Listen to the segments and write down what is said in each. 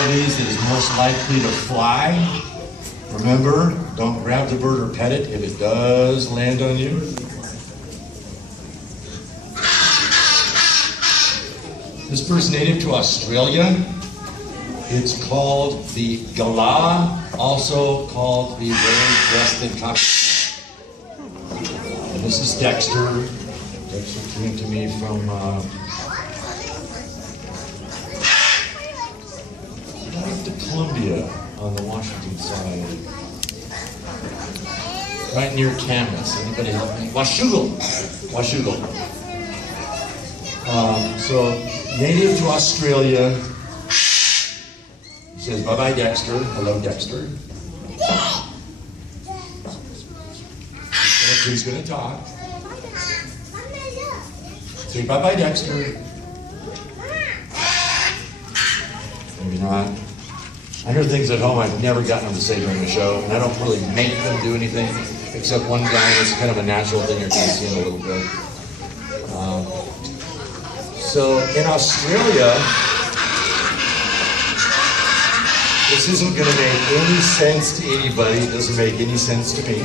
of these that is most likely to fly. Remember, don't grab the bird or pet it if it does land on you. This bird's native to Australia. It's called the galah, also called the red-breasted cockatoo. And this is Dexter. Dexter came to me from to Columbia on the Washington side. Right near Camas. Anybody help me? Washougal. So native to Australia. He says, bye-bye, Dexter. Hello, Dexter. He's going to talk. Say bye-bye, Dexter. Maybe not. I hear things at home I've never gotten them to say during the show, and I don't really make them do anything, except one guy. It's kind of a natural thing you're going to see in a little bit. So in Australia, this isn't going to make any sense to anybody. It doesn't make any sense to me.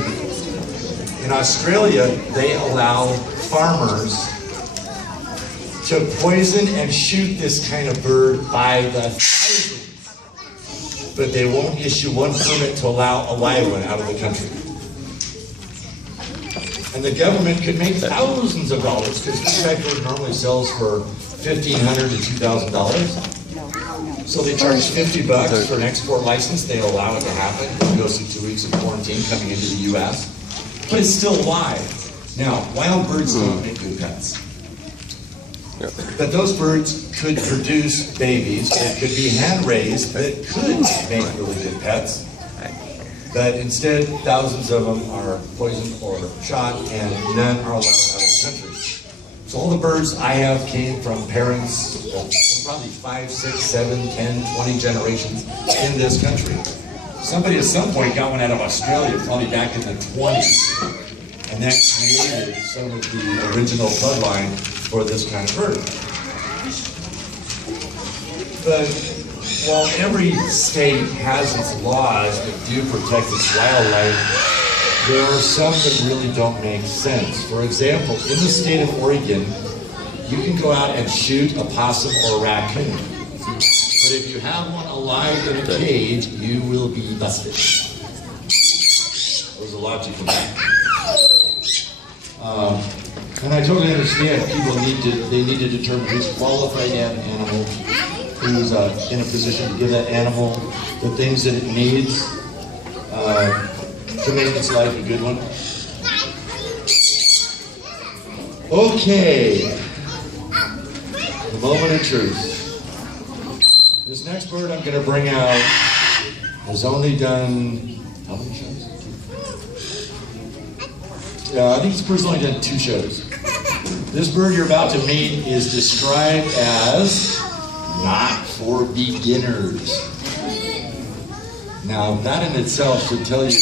In Australia, they allow farmers to poison and shoot this kind of bird by the thousands. But they won't issue one permit to allow a live one out of the country. And the government could make thousands of dollars, because this type of bird normally sells for $1,500 to $2,000. So they charge $50 for an export license. They allow it to happen. It goes through 2 weeks of quarantine coming into the U.S. But it's still live. Now, wild birds don't make good pets. But those birds could produce babies that could be hand-raised that could make really good pets. But instead, thousands of them are poisoned or shot, and none are allowed out of the country. So all the birds I have came from parents, probably 5, 6, 7, 10, 20 generations in this country. Somebody at some point got one out of Australia, probably back in the 20s. And that created some of the original bloodline for this kind of bird. But while every state has its laws that do protect its wildlife, there are some that really don't make sense. For example, in the state of Oregon, you can go out and shoot a possum or a raccoon. But if you have one alive in a cage, you will be busted. There's a logic of that. And I totally understand people need to determine who's qualified to have an animal, who's in a position to give that animal the things that it needs to make its life a good one. Okay, the moment of truth. This next bird I'm going to bring out has only done, how many shows? I think this bird's only done 2 shows. This bird you're about to meet is described as not for beginners. Now, that in itself should tell you,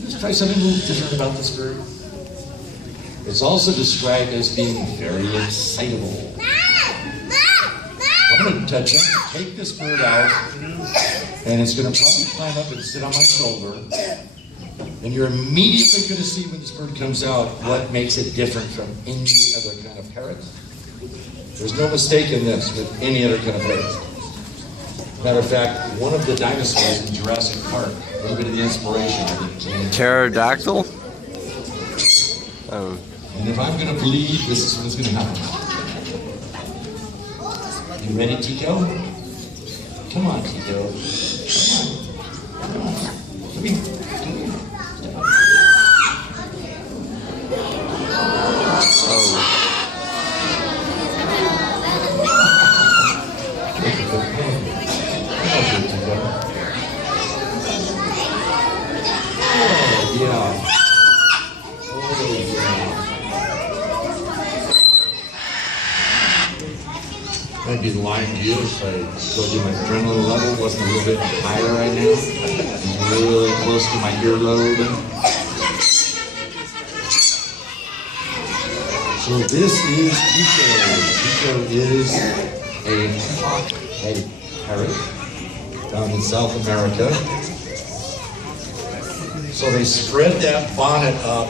let's try something a little different about this bird. It's also described as being very excitable. I'm going to touch him, take this bird out, and it's going to probably climb up and sit on my shoulder. And you're immediately going to see when this bird comes out what makes it different from any other kind of parrot. There's no mistake in this with any other kind of parrot. Matter of fact, one of the dinosaurs in Jurassic Park, a little bit of the inspiration of it came. Pterodactyl? Oh. And if I'm going to bleed, this is what's going to happen. You ready, Tico? Come on, Tico. Come on. Come here. I'd be lying to you if I told you my adrenaline level wasn't a little bit higher right now. I'm really close to my earlobe. So this is Tico. Tico is a parrot. down in South America. So they spread that bonnet up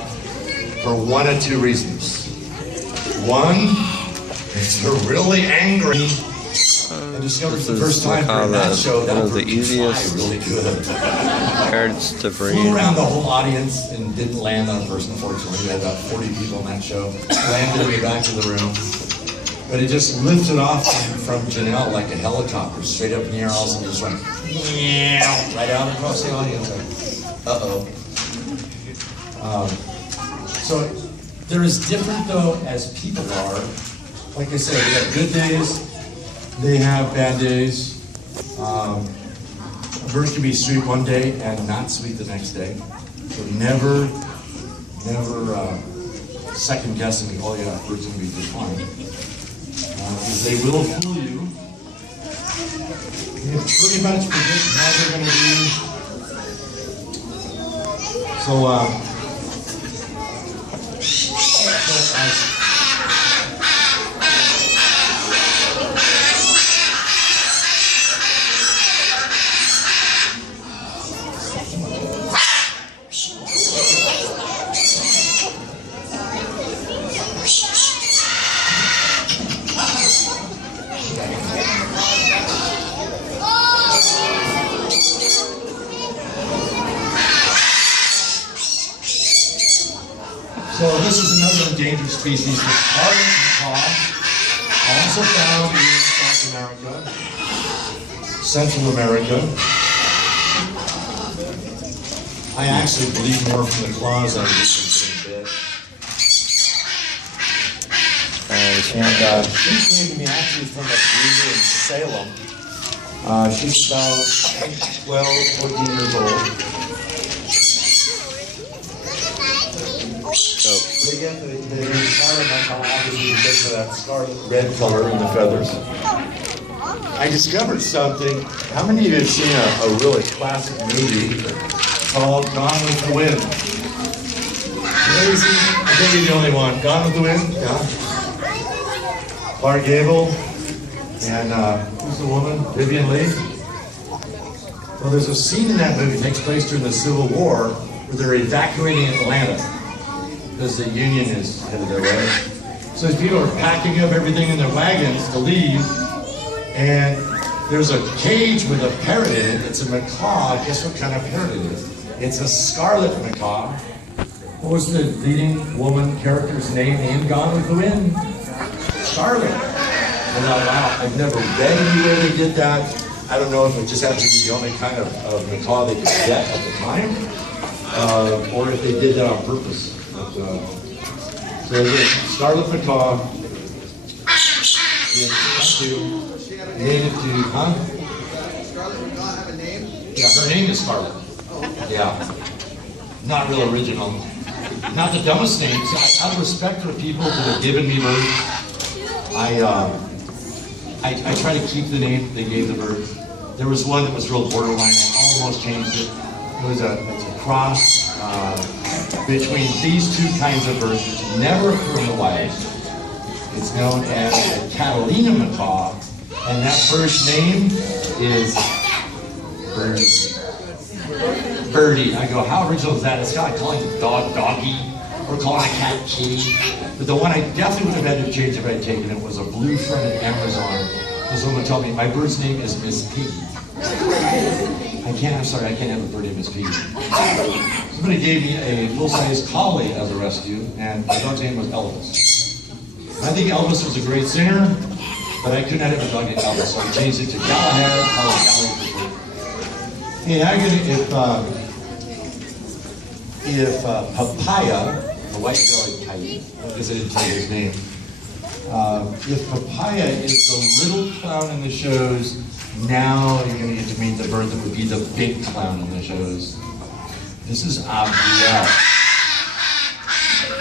for one of two reasons. One, if they're really angry. I discovered for the first time during that show that one of the easiest really good. parrots to breed. Flew around the whole audience and didn't land on a person, unfortunately. We had about 40 people on that show. Landed me back to the room. But it just lifted off from Janelle like a helicopter, straight up in the air, all of a sudden just went right out across the audience. Uh-oh. So they're as different, though, as people are. Like I said, they have good days, they have bad days. A bird can be sweet one day and not sweet the next day. So never second guessing, oh yeah, a bird's gonna be just fine. Because they will fool you. You can pretty much predict how they're gonna do. So, So this is another endangered species, the scarlet macaw, also found in South America, Central America. I actually bleed more from the claws than I do from being bit. And she's named me actually from a breeder in Salem. She's about 12, 14 years old. They get the scarlet macaw obviously because of that scarlet red color in the feathers. I discovered something. How many of you have seen a really classic movie called Gone with the Wind? Amazing. I think you're the only one. Gone with the Wind? Yeah. Clark Gable and who's the woman? Vivian Leigh. Well, there's a scene in that movie that takes place during the Civil War where they're evacuating Atlanta because the Union is headed their way. So these people are packing up everything in their wagons to leave, and there's a cage with a parrot in it. It's a macaw. Guess what kind of parrot it is? It's a scarlet macaw. What was the leading woman character's name in Gone with the Wind? Scarlet. And wow, I've never read anywhere they did that. I don't know if it just happened to be the only kind of macaw they could get at the time, or if they did that on purpose. But, so again, scarlet macaw is native to, huh? Scarlet macaw have a name? Yeah, her name is Scarlet. Yeah. Not real original. Not the dumbest name. So out of respect for people that have given me birds, I try to keep the name they gave the bird. There was one that was real borderline. I almost changed it. It's a cross between these two kinds of birds, which never occur in the wild. It's known as a Catalina macaw, and that bird's name is Birdie. I go, how original is that? It's got calling the dog Doggy, or calling a cat Kitty. But the one I definitely would have had to change if I had taken it was a blue-fronted Amazon. This woman told me, my bird's name is Miss Piggy. I'm sorry, I can't have a bird named Miss Piggy. Somebody gave me a full-size collie as a rescue, and my dog's name was Elvis. I think Elvis was a great singer, but I couldn't have a dog named Elvis, so I changed it to Galahad, called it Galahad. Hey, if Papaya, the white-bellied kite, because I didn't tell you his name, if Papaya is the little clown in the shows, now you're going to get to meet the bird that would be the big clown in the shows. This is Abrielle.